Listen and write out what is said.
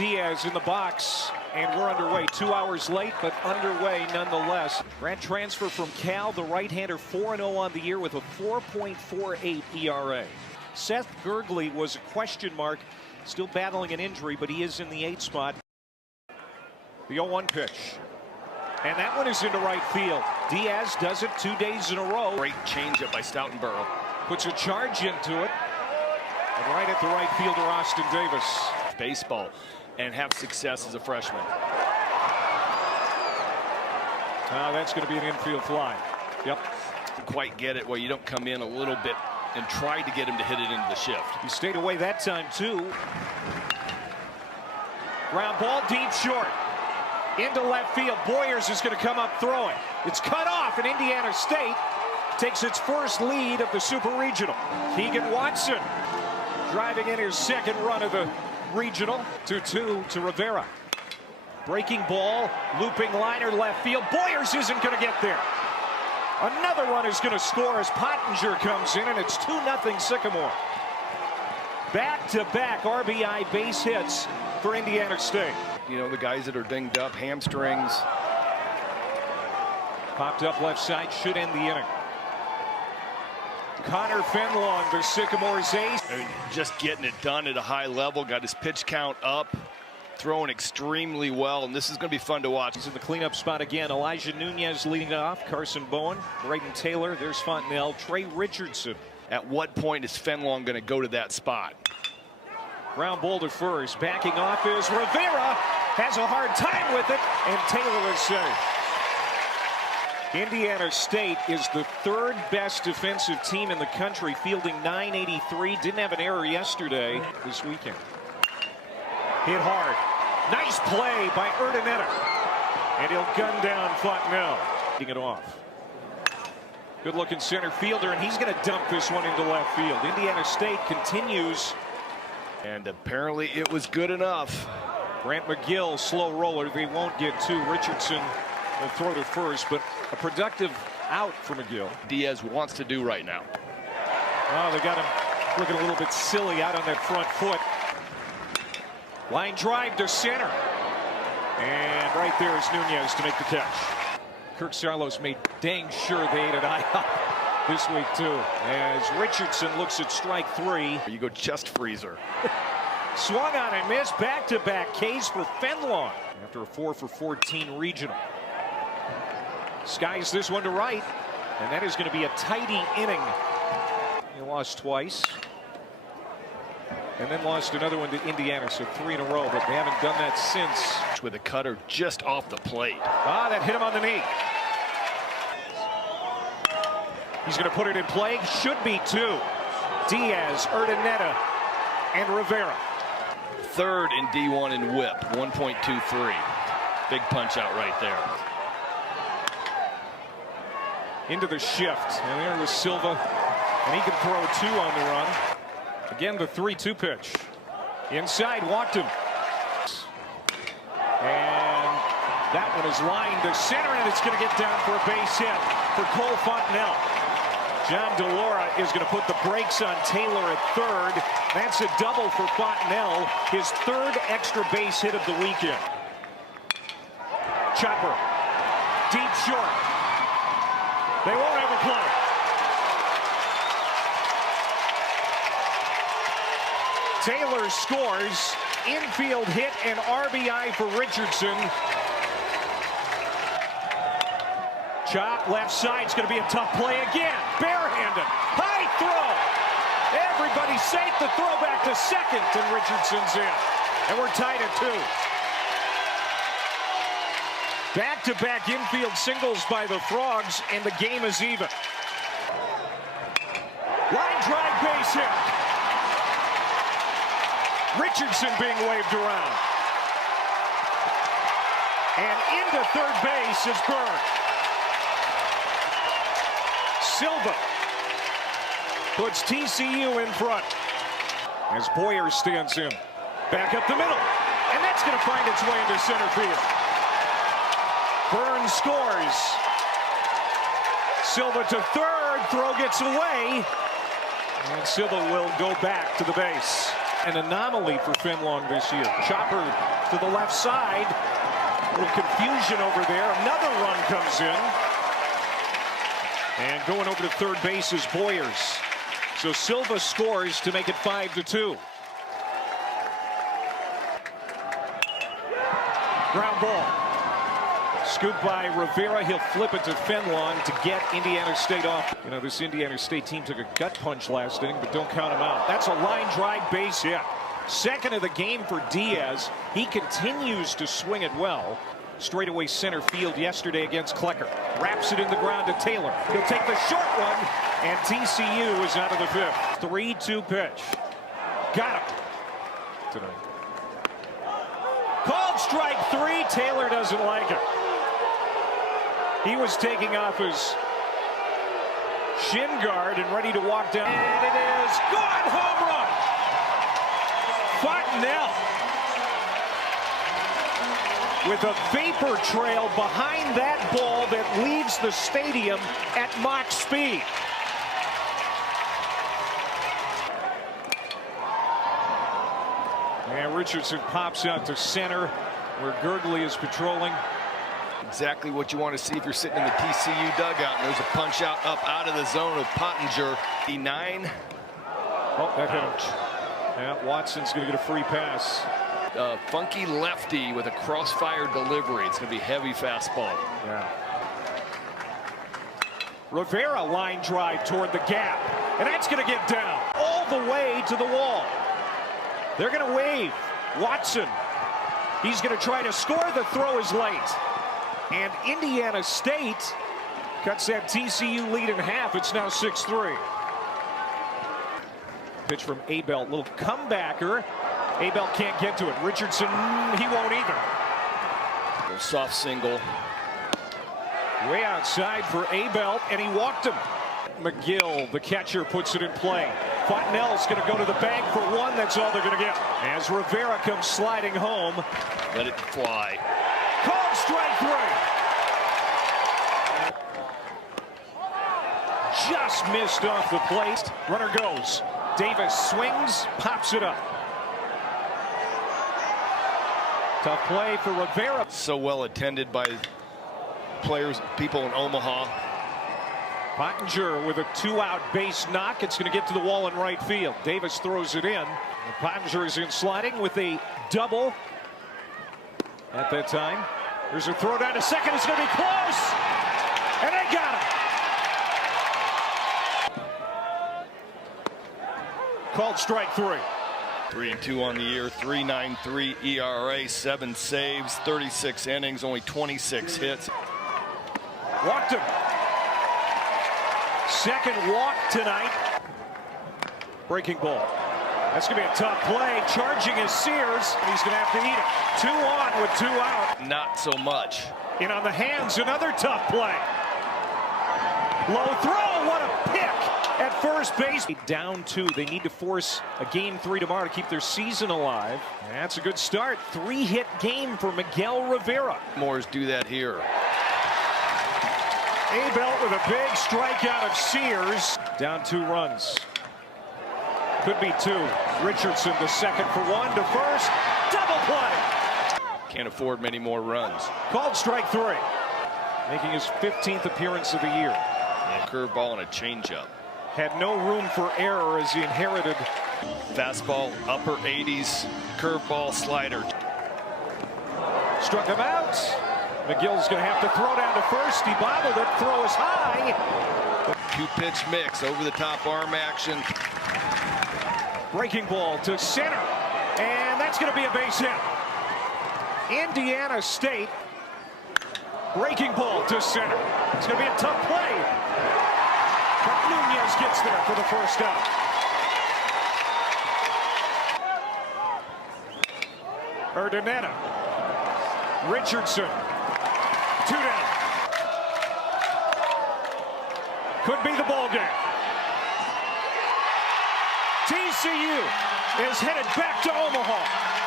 Diaz in the box, and we're underway. 2 hours late, but underway nonetheless. Grant transfer from Cal, the right-hander, 4-0 on the year with a 4.48 ERA. Seth Gurgley was a question mark, still battling an injury, but he is in the 8th spot. The 0-1 pitch. And that one is into right field. Diaz does it 2 days in a row. Great changeup by Stoutenborough. Puts a charge into it. And right at the right fielder, Austin Davis. Baseball and have success as a freshman. That's going to be an infield fly. Yep. Quite get it where you don't come in a little bit and try to get him to hit it into the shift. He stayed away that time too. Ground ball deep short. Into left field. Boyers is going to come up throwing. It's cut off, and Indiana State takes its first lead of the Super Regional. Keegan Watson driving in his second run of the regional. 2-2 to Rivera. Breaking ball, looping liner left field. Boyers isn't going to get there. Another run is going to score as Pottinger comes in, and it's 2-0 Sycamore. Back-to-back RBI base hits for Indiana State. You know, the guys that are dinged up, hamstrings. Popped up left side, should end the inning. Connor Fenlong, the Sycamore's ace. And just getting it done at a high level, got his pitch count up, throwing extremely well, and this is going to be fun to watch. He's in the cleanup spot again. Elijah Nunez leading off. Carson Bowen, Braden Taylor, there's Fontenelle, Trey Richardson. At what point is Fenlong going to go to that spot? Ground ball to first. Backing off is Rivera. Has a hard time with it, and Taylor is safe. Indiana State is the third best defensive team in the country, fielding .983. Didn't have an error yesterday, this weekend. Hit hard. Nice play by Urdaneta. And he'll gun down Fontenelle. Getting it off. Good looking center fielder, and he's going to dump this one into left field. Indiana State continues. And apparently it was good enough. Grant McGill, slow roller. They won't get two. Richardson will throw to first, but a productive out for McGill. Diaz wants to do right now. Oh, they got him looking a little bit silly out on that front foot. Line drive to center. And right there is Nunez to make the catch. Kirk Saarloos made dang sure they ate it IHOP this week too, as Richardson looks at strike 3. You go chest freezer. Swung on and missed. Back-to-back Ks for Fenlong after a 4-for-14 regional. Skies this one to right, and that is going to be a tidy inning. He lost twice, and then lost another one to Indiana, so 3 in a row, but they haven't done that since. With a cutter just off the plate. That hit him on the knee. He's going to put it in play. Should be 2. Diaz, Urdaneta, and Rivera. Third in D1 in whip, 1.23. Big punch out right there. Into the shift, and there was Silva, and he can throw 2 on the run. Again, the 3-2 pitch. Inside, walked him. And that one is lined to center, and it's going to get down for a base hit for Cole Fontenelle. John DeLora is going to put the brakes on Taylor at third. That's a double for Fontenelle, his 3rd extra base hit of the weekend. Chopper, deep short. They won't ever play. Taylor scores. Infield hit and RBI for Richardson. Chop left side. It's going to be a tough play again. Barehanded. High throw. Everybody safe. The throw back to second, and Richardson's in. And we're tied at 2. Back-to-back infield singles by the Frogs, and the game is even. Line drive base hit. Richardson being waved around. And into third base is Byrne. Silva puts TCU in front as Boyer stands in. Back up the middle. And that's going to find its way into center field. Byrne scores. Silva to third. Throw gets away. And Silva will go back to the base. An anomaly for Fenlong this year. Chopper to the left side. A little confusion over there. Another run comes in. And going over to third base is Boyers. So Silva scores to make it 5-2. Ground ball. Scooped by Rivera. He'll flip it to Fenlong to get Indiana State off. You know, this Indiana State team took a gut punch last inning, but don't count him out. That's a line drive base hit. Second of the game for Diaz. He continues to swing it well. Straightaway center field yesterday against Klecker. Wraps it in the ground to Taylor. He'll take the short one, and TCU is out of the fifth. 3-2 pitch. Got him tonight. Called strike three. Taylor doesn't like it. He was taking off his shin guard and ready to walk down. And it is gone. Home run. Fontenelle with a vapor trail behind that ball that leaves the stadium at Mach speed. And Richardson pops out to center where Gurgley is patrolling. Exactly what you want to see if you're sitting in the TCU dugout. And there's a punch out of the zone of Pottinger. E9. Oh, that hit him. Yeah, Watson's going to get a free pass. Funky lefty with a crossfire delivery. It's going to be heavy fastball. Yeah. Rivera line drive toward the gap. And that's going to get down all the way to the wall. They're going to wave. Watson. He's going to try to score. The throw is late. And Indiana State cuts that TCU lead in half. It's now 6-3. Pitch from Abel. Little comebacker. Abel can't get to it. Richardson, he won't either. Soft single. Way outside for Abel, and he walked him. McGill, the catcher, puts it in play. Fontenelle's going to go to the bag for one. That's all they're going to get. As Rivera comes sliding home. Let it fly. Called strike three. Just missed off the plate. Runner goes. Davis swings, pops it up. Tough play for Rivera. So well attended by players, people in Omaha. Pottinger with a 2-out base knock. It's going to get to the wall in right field. Davis throws it in. Pottinger is in sliding with a double at that time. There's a throw down to second. It's going to be close. And they got him. Called strike three. 3-2 on the year, 3.93 ERA, 7 saves, 36 innings, only 26 hits. Walked him. Second walk tonight. Breaking ball. That's going to be a tough play. Charging is Sears. He's going to have to eat it. 2 on with 2 out. Not so much. In on the hands, another tough play. Low throw. What a pick at first base. Down 2. They need to force a game 3 tomorrow to keep their season alive. That's a good start. 3-hit game for Miguel Rivera. Moors do that here. Abel with a big strikeout of Sears. Down 2 runs. Could be 2. Richardson to second for 1 to first. Double play. Can't afford many more runs. Called strike 3. Making his 15th appearance of the year. And a curveball and a changeup. Had no room for error as he inherited. Fastball, upper 80s, curveball, slider. Struck him out. McGill's going to have to throw down to first. He bobbled it. Throw is high. 2-pitch mix, over the top arm action. Breaking ball to center. And that's going to be a base hit. Indiana State. Breaking ball to center. It's going to be a tough play. But Nunez gets there for the first out. Urdaneta. Richardson. 2 down. Could be the ball game. TCU is headed back to Omaha.